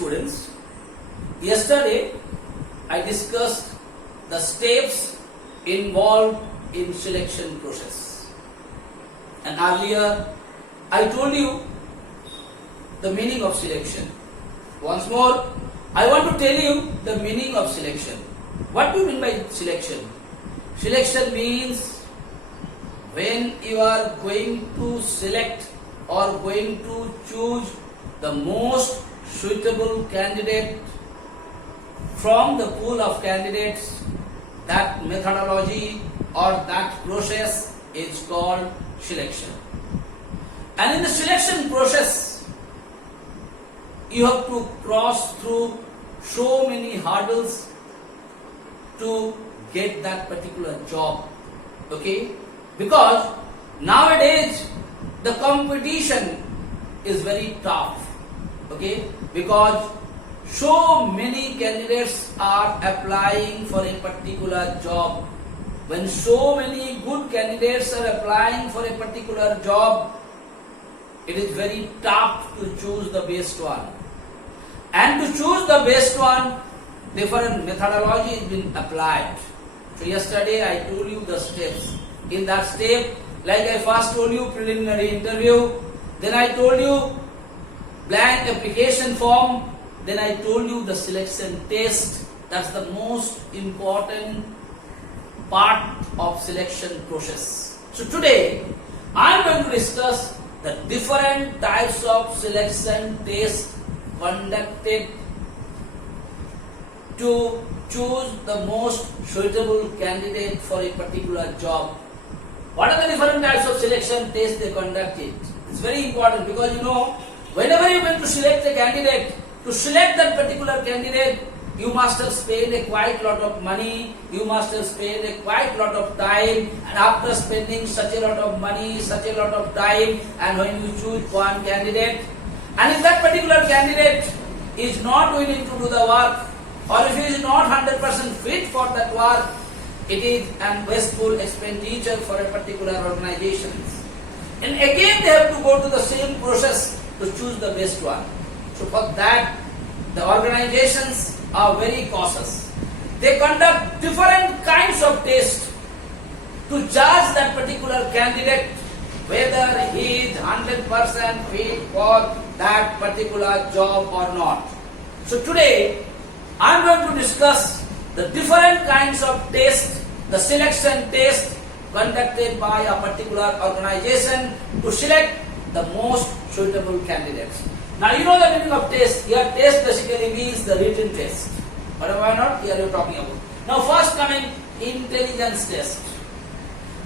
students, yesterday I discussed the steps involved in selection process, and earlier I told you the meaning of selection. Once more, I want to tell you the meaning of selection. What do you mean by selection? Selection means when you are going to select or going to choose the most suitable candidate from the pool of candidates, that methodology or that process is called selection. And in the selection process, you have to cross through so many hurdles to get that particular job. Okay? Because nowadays the competition is very tough. Okay? Because so many candidates are applying for a particular job. When so many good candidates are applying for a particular job, it is very tough to choose the best one. And to choose the best one, different methodology is being applied. So yesterday I told you the steps. In that step, like I first told you, preliminary interview, then I told you blank application form, then I told you the selection test. That's the most important part of selection process. So today I am going to discuss the different types of selection tests conducted to choose the most suitable candidate for a particular job. What are the different types of selection tests they conducted? It's very important because whenever you are going to select a candidate, to select that particular candidate, you must have spent a quite lot of money, you must have spent a quite lot of time, and after spending such a lot of money, such a lot of time, and when you choose one candidate, and if that particular candidate is not willing to do the work, or if he is not 100% fit for that work, it is a wasteful expenditure for a particular organization. And again they have to go to the same process to choose the best one. So for that, the organizations are very cautious. They conduct different kinds of tests to judge that particular candidate whether he is 100% fit for that particular job or not. So today I am going to discuss the different kinds of tests, the selection test conducted by a particular organization to select the most suitable candidates. Now you know the meaning of test. Here test basically means the written test. What am I not? Here you are talking about. Now first coming intelligence test.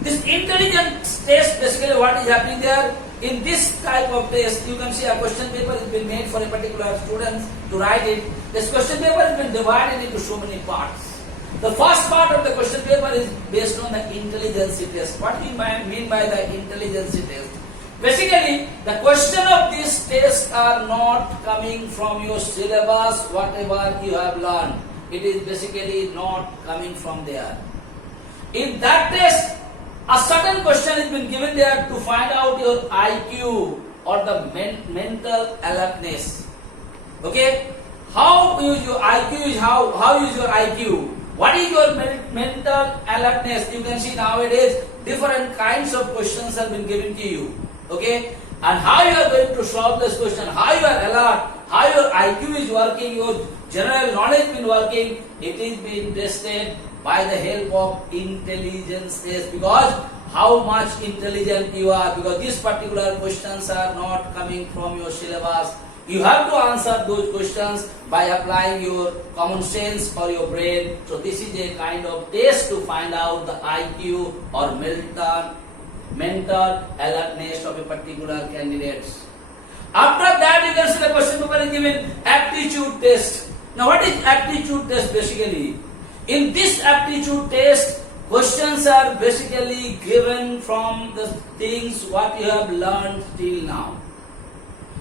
This intelligence test basically what is happening there? In this type of test, you can see a question paper has been made for a particular student to write it. This question paper has been divided into so many parts. The first part of the question paper is based on the intelligence test. What do you mean by the intelligence test? Basically, the question of these tests are not coming from your syllabus, whatever you have learned. It is basically not coming from there. In that test, a certain question has been given there to find out your IQ or the mental alertness. Okay? How is your IQ? How is your IQ? What is your mental alertness? You can see nowadays different kinds of questions have been given to you. Okay? And how you are going to solve this question, how you are alert, how your IQ is working, your general knowledge been working, it is being tested by the help of intelligence test, because how much intelligent you are, because these particular questions are not coming from your syllabus. You have to answer those questions by applying your common sense or your brain. So this is a kind of test to find out the IQ or mental alertness of a particular candidate. After that, you can see the question paper is given aptitude test. Now what is aptitude test basically? In this aptitude test, questions are basically given from the things what you have learned till now.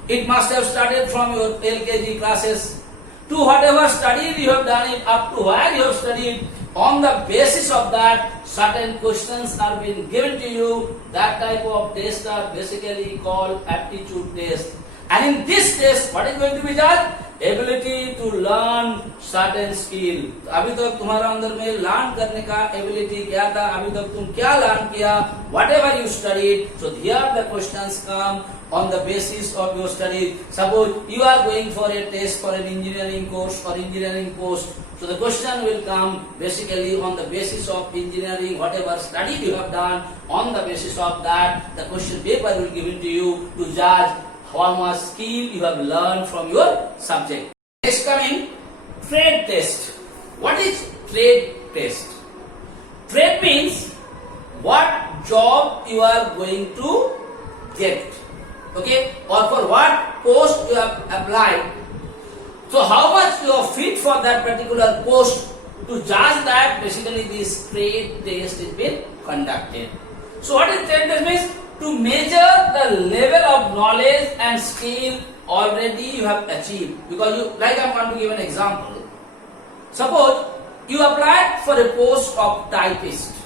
It must have started from your LKG classes to whatever study you have done it, up to where you have studied. On the basis of that, certain questions are being given to you. That type of tests are basically called aptitude test. And in this test, what is going to be done? Ability to learn certain skill. अभी तक तुम्हारा अंदर में learn करने का ability क्या था, अभी तक तुम क्या लर्न किया, what ever you studied. So here the questions come on the basis of your study. Suppose you are going for a test for an engineering course or engineering post. So the question will come basically on the basis of engineering, whatever study you have done, on the basis of that, the question paper will given to you to judge how much skill you have learned from your subject. Next coming, trade test. What is trade test? Trade means what job you are going to get. Okay, or for what post you have applied. So how much you are fit for that particular post, to judge that, basically this trade test is being conducted. So what is trade test means? To measure the level of knowledge and skill already you have achieved. Because you, like I am going to give an example. Suppose you applied for a post of typist,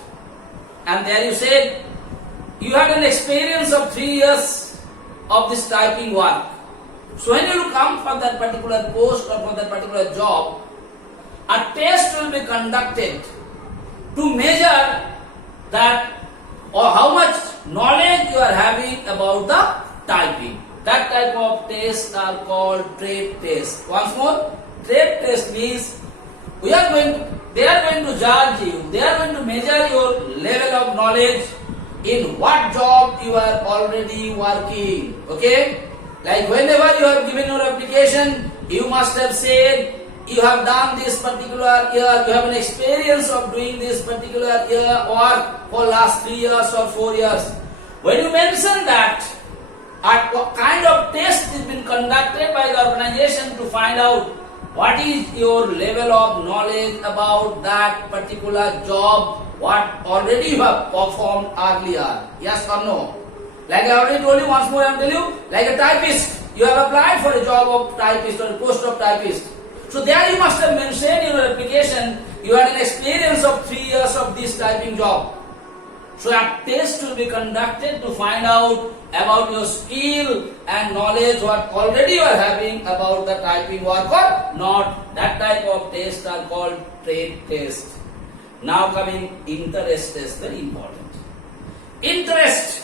and there you said you had an experience of 3 years of this typing work. So when you come for that particular post or for that particular job, a test will be conducted to measure that or how much knowledge you are having about the typing. That type of tests are called trade tests. Once more, trade test means they are going to judge you, they are going to measure your level of knowledge in what job you are already working. Okay, like whenever you have given your application, you must have said you have done this particular year, you have an experience of doing this particular year work for last 3 years or 4 years. When you mention that, what kind of test is been conducted by the organization to find out what is your level of knowledge about that particular job, what already you have performed earlier. Yes or no? Like I already told you, once more I am telling you, like a typist, you have applied for a job of typist or a post of typist. So there you must have mentioned in your application, you had an experience of 3 years of this typing job. So a test will be conducted to find out about your skill and knowledge, what already you are having about the typing work or not. That type of tests are called trade test. Now coming interest test, very important. Interest.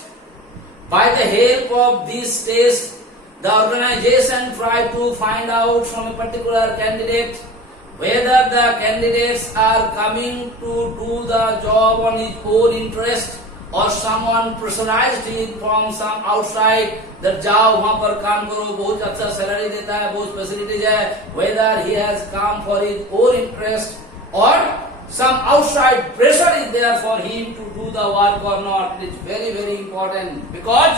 By the help of this test, the organization try to find out from a particular candidate whether the candidates are coming to do the job on his own interest or someone pressurized him from some outside that जाओ वहाँ पर काम करो, बहुत अच्छा salary देता है, बहुत फैसिलिटीज है. Whether he has come for his own interest or some outside pressure is there for him to do the work or not. It is very, very important, because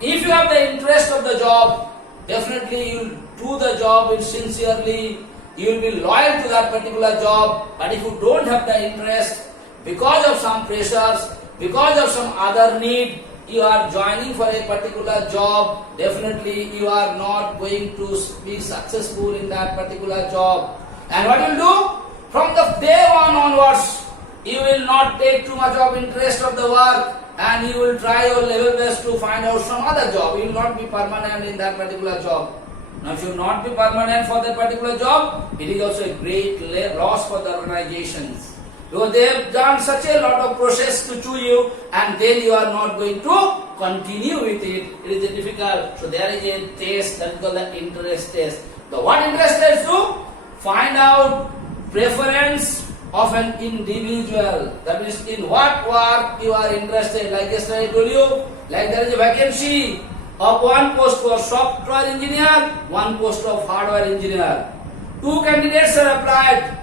if you have the interest of the job, definitely you will do the job sincerely, you will be loyal to that particular job. But if you don't have the interest, because of some pressures, because of some other need, you are joining for a particular job, definitely you are not going to be successful in that particular job. And what you will do? From the day one onwards, you will not take too much of interest of the work, and you will try your level best to find out some other job. You will not be permanent in that particular job. Now, if you will not be permanent for that particular job, it is also a great loss for the organizations. Because they have done such a lot of process to choose you, and then you are not going to continue with it. It is difficult. So there is a test that is called the interest test. The what interest test do? Find out preference of an individual. That means in what work you are interested. Like yesterday I told you, like there is a vacancy of one post for software engineer, one post of hardware engineer. 2 candidates are applied.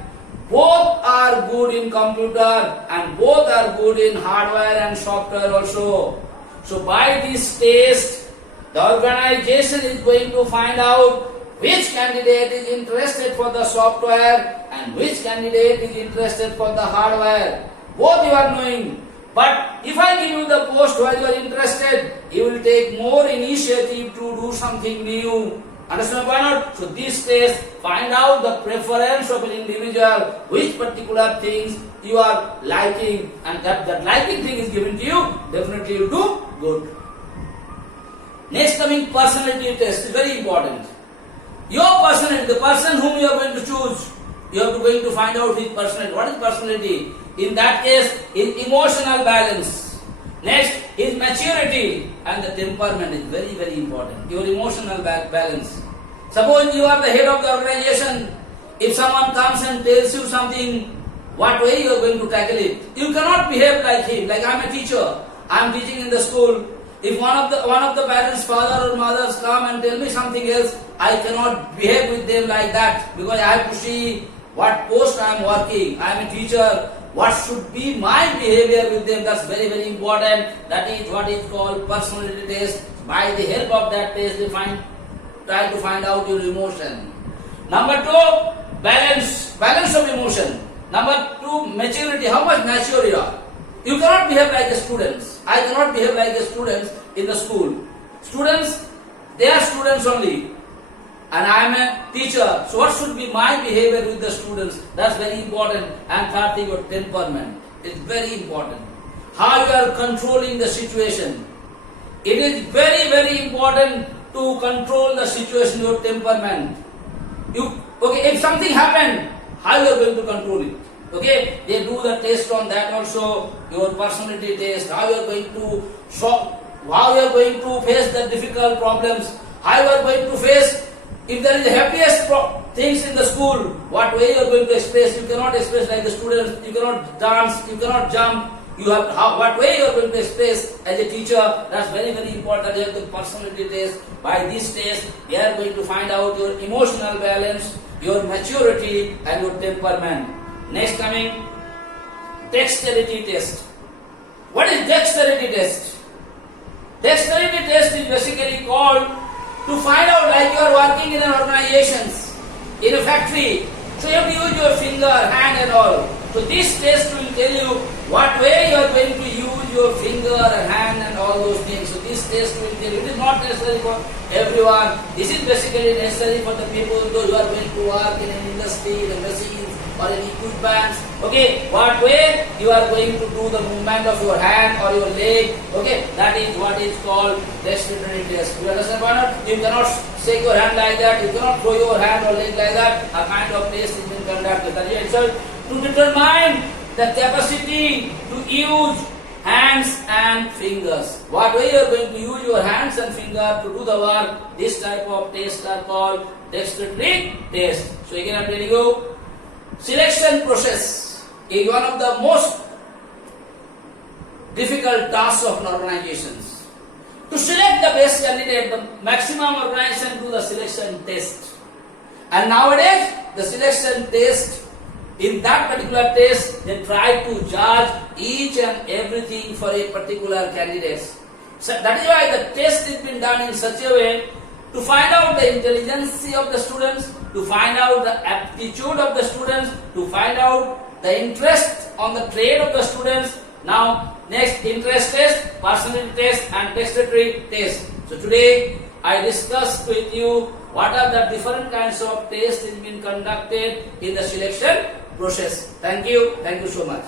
Both are good in computer and both are good in hardware and software also. So by this test, the organization is going to find out which candidate is interested for the software and which candidate is interested for the hardware. Both you are knowing. But if I give you the post where you are interested, you will take more initiative to do something new. Understand why not? So this test, find out the preference of an individual, which particular things you are liking, and that liking thing is given to you, definitely you will do good. Next coming personality test is very important. Your personality, the person whom you are going to choose, you are going to find out his personality. What is personality? In that case, his emotional balance. Next, his maturity and the temperament is very, very important. Your emotional balance. Suppose you are the head of the organization. If someone comes and tells you something, what way you are going to tackle it? You cannot behave like him. Like I am a teacher. I am teaching in the school. If one of the parents, father or mothers come and tell me something else, I cannot behave with them like that because I have to see what post I am working. I am a teacher. What should be my behavior with them? That's very, very important. That is what is called personality test. By the help of that test, they try to find out your emotion. Number 2, balance of emotion. Number 2, maturity. How much mature you are? You cannot behave like a students. I cannot behave like a students in the school. Students, they are students only. And I am a teacher. So what should be my behavior with the students? That's very important. And third thing, your temperament. It's very important. How you are controlling the situation. It is very, very important to control the situation, your temperament. If something happened, how you are going to control it? Okay, they do the test on that also, your personality test, how you are going to how you are going to face the difficult problems, how you are going to face if there is the happiest things in the school, what way you are going to express. You cannot express like the students, you cannot dance, you cannot jump, what way you are going to express as a teacher. That's very, very important. You have the personality test. By this test, we are going to find out your emotional balance, your maturity and your temperament. Next coming, Dexterity Test. What is Dexterity Test? Dexterity Test is basically called to find out, like you are working in an organization, in a factory. So you have to use your finger, hand and all. So this test will tell you what way you are going to use your finger and hand and all those things. So this test will tell you. It is not necessary for everyone. This is basically necessary for the people those who are going to work in an industry, in a machine, or in equipment. Okay, what way you are going to do the movement of your hand or your leg. Okay, that is what is called dexterity test. You understand or not? You cannot shake your hand like that. You cannot throw your hand or leg like that. A kind of test is being conducted. That is itself to determine the capacity to use hands and fingers. What way you are going to use your hands and finger to do the work. This type of tests are called dexterity test. So again I am telling you, selection process is one of the most difficult tasks of organizations. To select the best candidate, the maximum organization do the selection test. And nowadays, the selection test, in that particular test, they try to judge each and everything for a particular candidate. So that is why the test is been done in such a way to find out the intelligence of the students, to find out the aptitude of the students, to find out the interest on the trade of the students. Now, next, interest test, personality test and dexterity test. So today, I discussed with you what are the different kinds of tests that have been conducted in the selection process. Thank you so much.